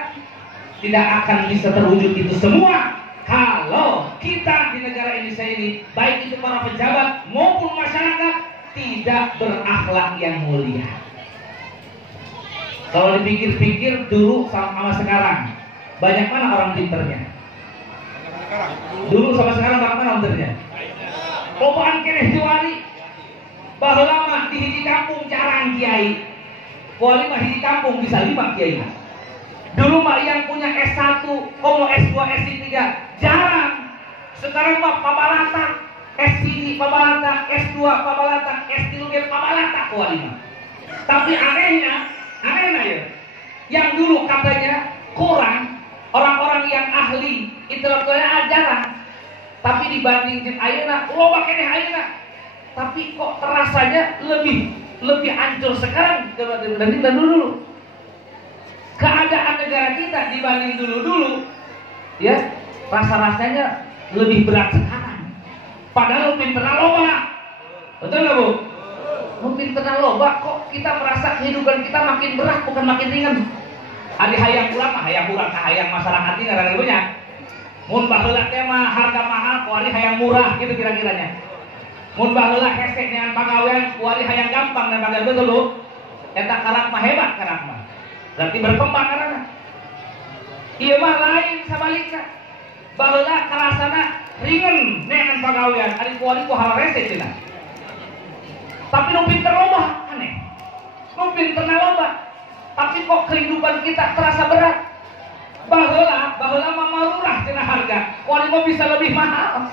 tidak akan bisa terwujud itu semua kalau kita di negara Indonesia ini, baik itu para pejabat maupun masyarakat, tidak berakhlak yang mulia. Kalau dipikir-pikir dulu sama sekarang, banyak mana orang pinternya? Dulu sama sekarang banyak mana orang pinternya? Lobaan keneh diwali, bahwa lama di hiji kampung jarang kiai, wali mah hiji kampung bisa 5 kiai. Dulu mah yang punya S1, komo S2, S3 jarang. Sekarang mah pabalata, S1 pabalata, S2 pabalata, S3 pabalata wali mah. Tapi anehnya ya, yang dulu katanya kurang orang-orang yang ahli intelektualnya jarang, tapi dibandingin ayeuna loba keneh ayeuna, tapi kok terasanya lebih hancur sekarang dibanding dulu. Keadaan negara kita dibanding dulu ya, rasa-rasanya lebih berat sekarang, padahal pinter loba. Betul nggak Bu? Mungkin tenang loba, kok kita merasa kehidupan kita makin berat bukan makin ringan. Adi hayang kurang mah hayang kurang, hayang masyarakat ini kadang banyak. Mun baheula teh mah harga mahal, kuari hayang murah gitu kira-kiranya. Mun baheula hese dengan pagawean, kuari hayang gampang dan pagawean, betul Bu? Eta karak mah hebat karak mah. Berarti berkembang karena. Ieu mah lain sabalikna. Baheula karasana ringan dengan pagawean, ari kuari ku hal rese cenah. Tapi nu pinter loba aneh. Nu pinter loba. Tapi kok kehidupan kita terasa berat. Baheula mah marurah cenah harga. Kuari mah bisa lebih mahal.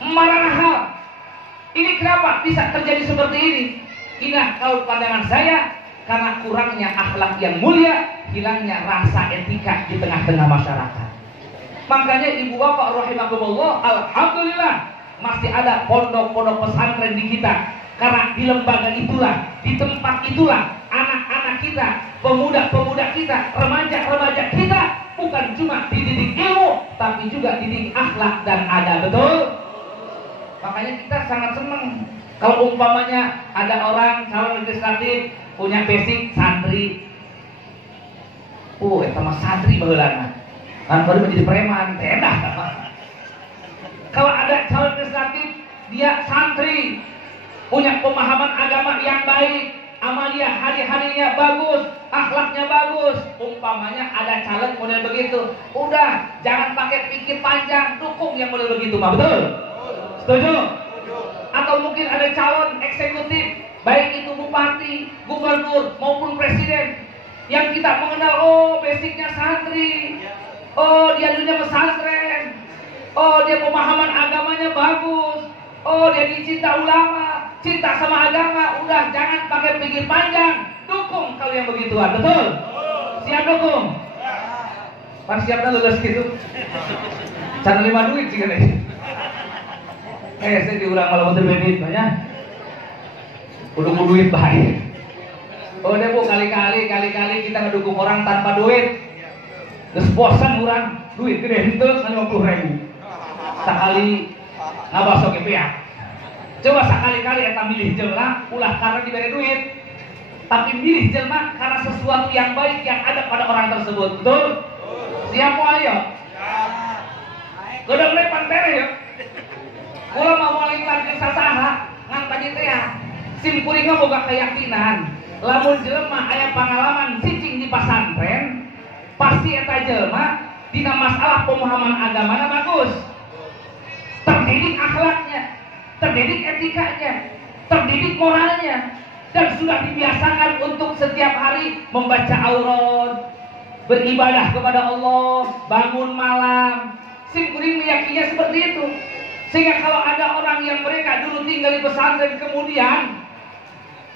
Marahal. Ini kenapa bisa terjadi seperti ini? Ingat, kalau pandangan saya, karena kurangnya akhlak yang mulia, hilangnya rasa etika di tengah-tengah masyarakat. Makanya ibu bapak rahimakumullah, alhamdulillah masih ada pondok-pondok pesantren di kita. Karena di lembaga itulah, di tempat itulah anak-anak kita, pemuda-pemuda kita, remaja-remaja kita bukan cuma dididik ilmu, tapi juga dididik akhlak dan adab. Betul? Makanya kita sangat senang kalau umpamanya ada orang calon legislatif punya basic santri. Eta mah santri baheulana. Kan baru menjadi preman, enak. Kalau ada calon legislatif dia santri, punya pemahaman agama yang baik, amalia hari-harinya bagus, akhlaknya bagus. Umpamanya ada calon model begitu, udah jangan pakai pikir panjang, dukung yang model begitu, mah betul? Setuju? Atau mungkin ada calon eksekutif, baik itu bupati, gubernur maupun presiden, yang kita mengenal, oh basicnya santri, oh dia dulunya pesantren, oh dia pemahaman agamanya bagus, oh dia dicinta ulama, cinta sama agama. Udah jangan pakai pikir panjang, dukung kalau yang begituan. Betul? Siap dukung? Pas siapnya lulus gitu. Cara 5 duit sih kan. Saya diulang kalau betul duit banyak. Udah duit baik. Oh deh bu, kali-kali kita ngedukung orang tanpa duit. Terus bosan orang, duit gede itu 50.000. Sekali ngabasok ke pihak. Coba sekali-kali kita milih jelma, ulah karena diberi duit, tapi milih jelma karena sesuatu yang baik yang ada pada orang tersebut. Betul? Siap mau ayo? Udah mulai pantere ya? Kula mau mulai lagi sasaha, ngan tadi teh sim kuringa boga keyakinan. Lamun jelma aya pengalaman cicing di pasantren, pasti eta jelma dina masalah pemahaman agamana bagus. Terdidik akhlaknya, terdidik etikanya, terdidik moralnya, dan sudah dibiasakan untuk setiap hari membaca aurat, beribadah kepada Allah, bangun malam. Sim kuring meyakininya seperti itu. Sehingga kalau ada orang yang mereka dulu tinggal di pesantren, kemudian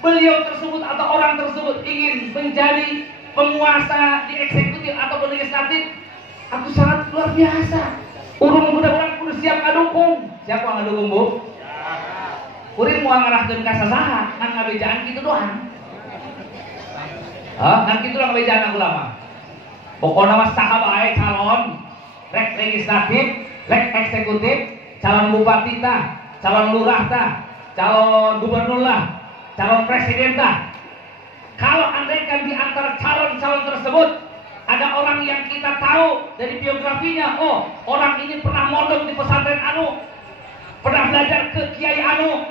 beliau tersebut atau orang tersebut ingin menjadi penguasa di eksekutif atau legislatif, aku sangat luar biasa. Urung mudah-mudahan kudu siap ngadukung. Siapa ngadukung bu? Kuring mau ngarahkeun ka sasaha, ngan ngabejaan kitu doang. Ngan kitu doang ngabejaan ulama. Pokona mah saha bae calon, rek legislatif, rek eksekutif, calon bupati tah, calon lurah tah, calon gubernur lah, calon presiden tah. Kalau andaikan di antara calon-calon tersebut ada orang yang kita tahu dari biografinya, oh orang ini pernah mondok di pesantren anu, pernah belajar ke kiai anu,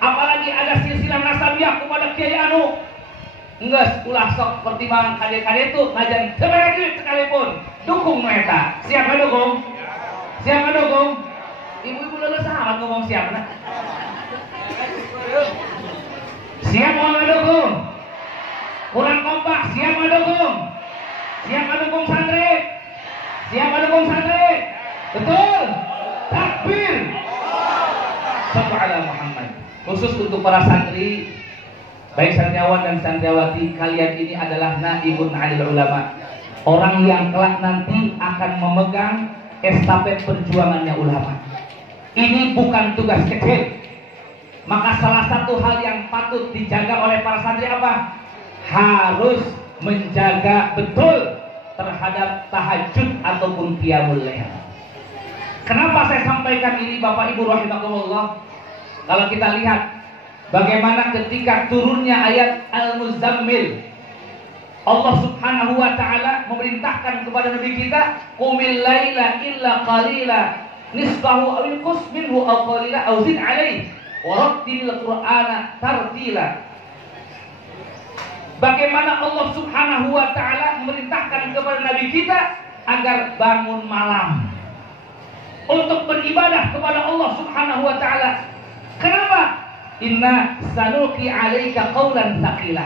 apalagi ada silsilah nasabiah kepada kiai anu, enggak ulah sok pertimbangan kade-kade itu ngajan sebenarnya duit sekalipun dukung mereka. Siap nggak dukung? Siap nggak dukung? Ibu-ibu lulus amat ngomong siap nah? Siap mau nggak dukung? Kurang kompak, siap nggak dukung? Siap nggak dukung santri? Siap nggak dukung santri? Betul? Takbir! Sallu ala Muhammad. Khusus untuk para santri, baik santriawan dan santriawati, kalian ini adalah naibun alil ulama, orang yang kelak nanti akan memegang estafet perjuangannya ulama. Ini bukan tugas kecil. Maka salah satu hal yang patut dijaga oleh para santri apa? Harus menjaga betul terhadap tahajud ataupun qiyamul lail. Kenapa saya sampaikan ini Bapak Ibu rahimakumullah? Kalau kita lihat bagaimana ketika turunnya ayat Al-Muzammil, Allah Subhanahu wa taala memerintahkan kepada nabi kita, qumil laila illa qalila nisfahu aw inqus minhu aw qalila aw zid alaihi wa rattilil qur'ana tartila. Bagaimana Allah Subhanahu wa taala memerintahkan kepada nabi kita agar bangun malam untuk beribadah kepada Allah Subhanahu wa taala. Kenapa? Inna sanuqi 'alaika qaulan tsaqila.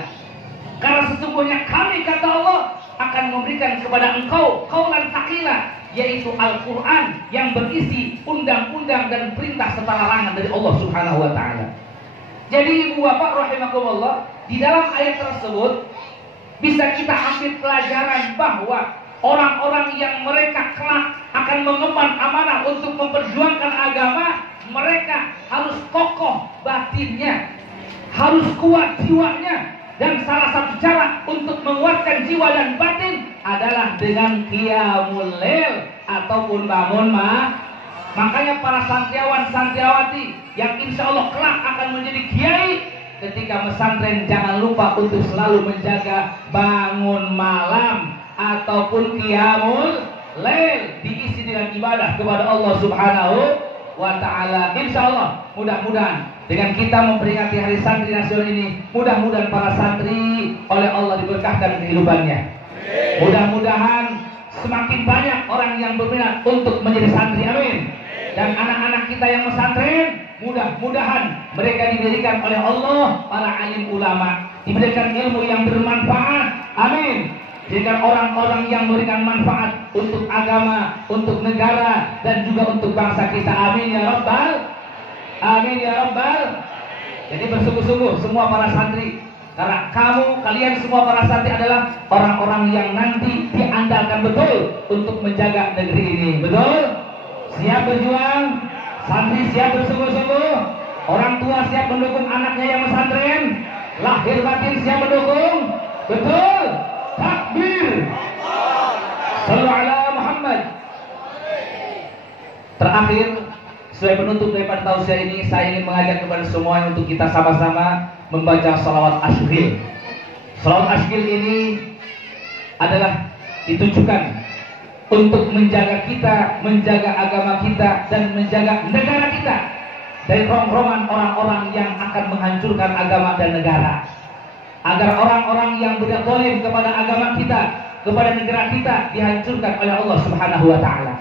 Karena sesungguhnya kami, kata Allah, akan memberikan kepada engkau qaulan tsaqila, yaitu Al-Quran yang berisi undang-undang dan perintah serta larangan dari Allah Subhanahu wa Ta'ala. Jadi ibu bapak rahimakumullah, di dalam ayat tersebut bisa kita ambil pelajaran bahwa orang-orang yang mereka kelak akan mengemban amanah untuk memperjuangkan agama, mereka harus kokoh batinnya, harus kuat jiwanya. Dan salah satu cara untuk menguatkan jiwa dan batin adalah dengan qiyamul lail ataupun bangun makanya para santriawan-santriawati yang insya Allah kelak akan menjadi kiai ketika pesantren, jangan lupa untuk selalu menjaga bangun malam ataupun qiyamul lail, diisi dengan ibadah kepada Allah Subhanahu wa Ta'ala. Insya Allah mudah-mudahan dengan kita memperingati Hari Santri Nasional ini, mudah-mudahan para santri oleh Allah diberkahkan kehidupannya. Mudah-mudahan semakin banyak orang yang berminat untuk menjadi santri, amin. Dan anak-anak kita yang pesantren, mudah-mudahan mereka diberikan oleh Allah para alim ulama, diberikan ilmu yang bermanfaat, amin. Jadikan orang-orang yang memberikan manfaat untuk agama, untuk negara, dan juga untuk bangsa kita, amin ya rabbal. Amin ya rabbal. Jadi bersungguh-sungguh semua para santri, karena kalian semua para santri adalah orang-orang yang nanti diandalkan betul untuk menjaga negeri ini. Betul? Siap berjuang? Santri siap bersungguh-sungguh? Orang tua siap mendukung anaknya yang pesantren? Lahir batin siap mendukung? Betul? Takbir. Shallu ala Muhammad. Terakhir, sebagai penutup daripada tausiah ini, saya ingin mengajak kepada semuanya untuk kita sama-sama membaca salawat asyghil. Salawat asyghil ini adalah ditujukan untuk menjaga kita, menjaga agama kita, dan menjaga negara kita dari rongrongan orang-orang yang akan menghancurkan agama dan negara. Agar orang-orang yang berbuat zalim kepada agama kita, kepada negara kita dihancurkan oleh Allah Subhanahu wa Ta'ala.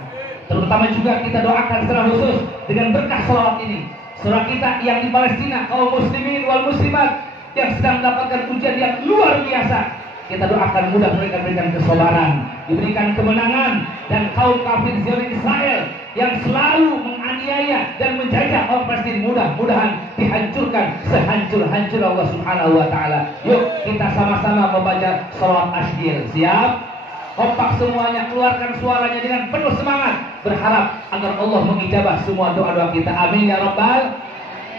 Terutama juga kita doakan secara khusus dengan berkah salawat ini, saudara kita yang di Palestina, kaum muslimin wal muslimat yang sedang mendapatkan ujian yang luar biasa, kita doakan mudah mereka diberikan kesabaran, diberikan kemenangan, dan kaum kafir Zionis Israel yang selalu menganiaya dan menjajah orang Palestina mudah-mudahan dihancurkan sehancur-hancur Allah Subhanahu wa Ta'ala. Yuk kita sama-sama membaca salawat asyghil. Siap? Kompak semuanya, keluarkan suaranya dengan penuh semangat, berharap agar Allah mengijabah semua doa-doa kita, amin ya rabbal.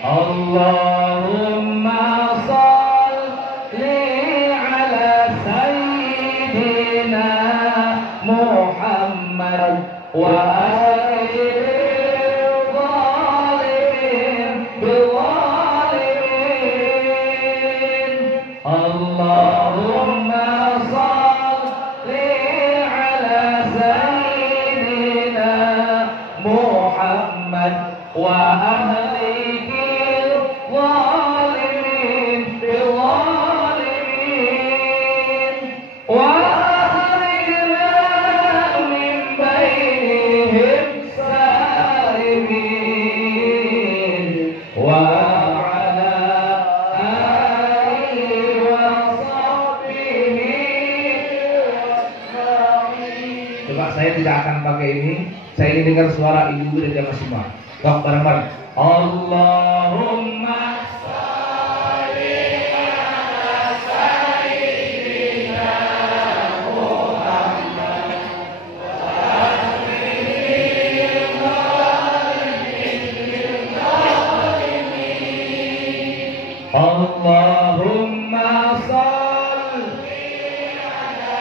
Allahumma shalli ala sayyidina Muhammad wa alihi zalimin biwalimin. Allahumma shalli ala sayyidina Muhammad wa ahlihi zalimin biwalimin wa akhrijna min bainihim salimin wa ala alihi wa sahbihi. Coba saya tidak akan pakai ini, saya ingin dengar suara ibu dan jamaah semua. Kok bareng-bareng. Allahumma Allahumma shalli ala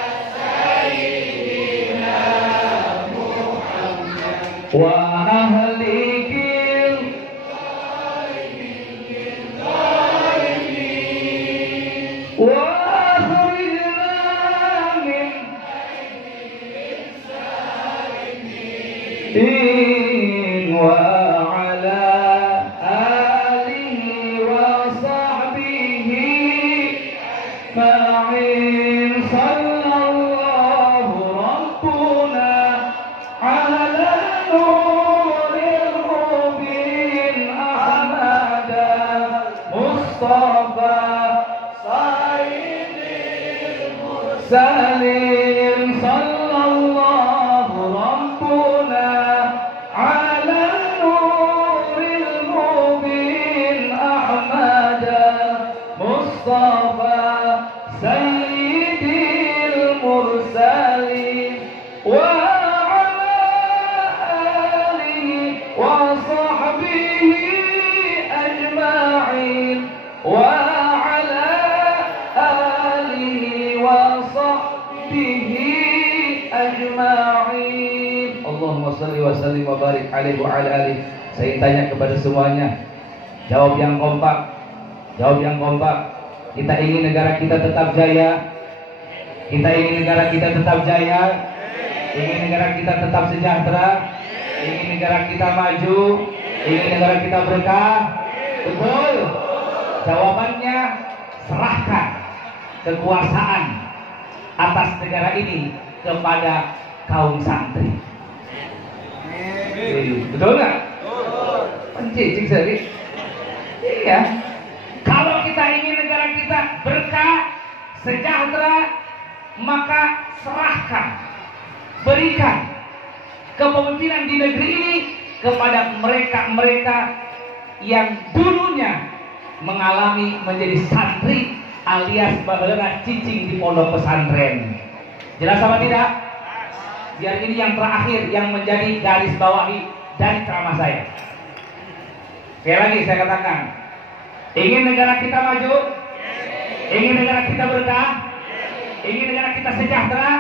sayyidina Muhammad wa ahlihi wa akhrijna min wa ala alihi wa sahbihi ma'in. Sallallahu rabbuna ala nuril mubin Ahmad Mustafa sayyidil المرسلين صلى الله ربنا على النور المبين أحمد مصطفى سيد المرسلين وعلى آله وصحبه أجمعين وعلى آله وصحبه أجمعين. Allahumma salli wa sallim wa barik alaihi wa ala alihi. Saya tanya kepada semuanya, jawab yang kompak, jawab yang kompak. Kita ingin negara kita tetap jaya. Kita ingin negara kita tetap jaya. Ingin negara kita tetap sejahtera. Ingin negara kita maju. Ingin negara kita berkah. Betul. Jawabannya, serahkan kekuasaan atas negara ini kepada kaum santri. Betul nggak? Pencicing sekali. Iya. Kalau kita ingin negara kita berkah, sejahtera, maka serahkan, berikan kepemimpinan di negeri ini kepada mereka-mereka yang dulunya mengalami menjadi santri alias baheula cicing di pondok pesantren. Jelas apa tidak? Biar ini yang terakhir yang menjadi garis bawahi dari ceramah saya. Sekali lagi saya katakan, ingin negara kita maju, ingin negara kita berkah, ingin negara kita sejahtera,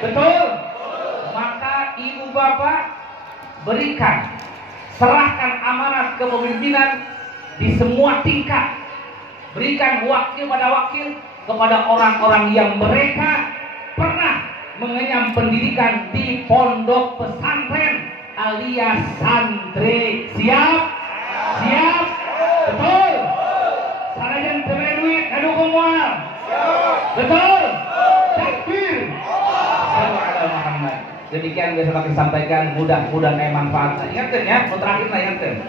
betul? Maka ibu bapak berikan, serahkan amanat kepemimpinan di semua tingkat. Berikan wakil pada wakil kepada orang-orang yang mereka pernah mengenyam pendidikan di pondok pesantren alias santri. Siap? Siap? Betul? Sanajan teu duit anu kumoal. Betul? Takbir. Sallallahu Muhammad. Demikian biasa kami sampaikan, mudah-mudahan manfaat. Ingatkan ya, terakhir ingatkan.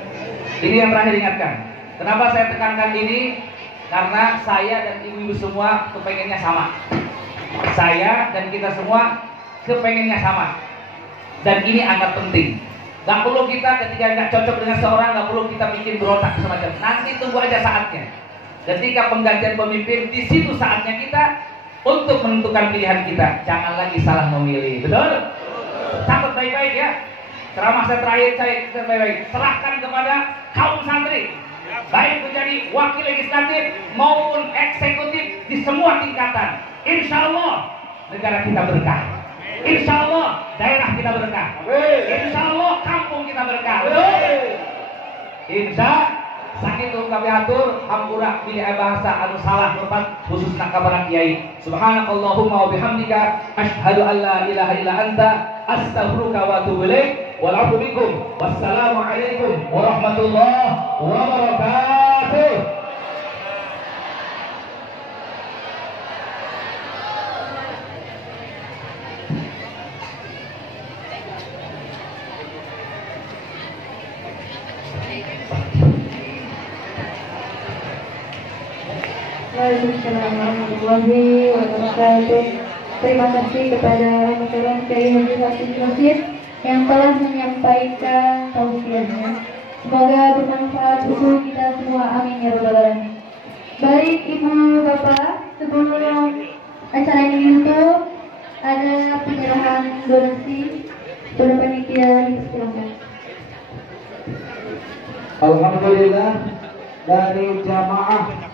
Ini yang terakhir ingatkan. Kenapa saya tekankan ini? Karena saya dan ibu-ibu semua kepengennya sama. Saya dan kita semua kepengennya sama. Dan ini amat penting. Gak perlu kita ketika gak cocok dengan seorang, gak perlu kita bikin berontak semacam. Nanti tunggu aja saatnya. Ketika penggantian pemimpin, di situ saatnya kita untuk menentukan pilihan kita. Jangan lagi salah memilih. Betul? Catat baik-baik ya. Ceramah saya terakhir saya baik-baik. Serahkan kepada kaum santri, baik menjadi wakil legislatif maupun eksekutif di semua tingkatan. Insya Allah negara kita berkah. Insya Allah daerah kita berkah. Insya Allah kampung kita berkah. Insya sakitu kami atur hampura pilih bahasa anu salah tepat khususna kabaran kiai. Subhanakallahumma wa bihamdika asyhadu an la ilaha illa anta astaghfiruka wa atubu ilaik. Wal bikum. Wassalamu alaikum warahmatullahi wabarakatuh. Waalaikumsalam warahmatullahi wabarakatuh. Terima kasih kepada Masyarakat Kiai Haji Hasim Masjid yang telah menyampaikan tausiahnya. Semoga bermanfaat untuk kita semua. Amin ya rabbal alamin. Baik ibu bapak, sebelum acara ini ditutup ada penyerahan donasi kepada panitia. Silakan. Alhamdulillah dari jamaah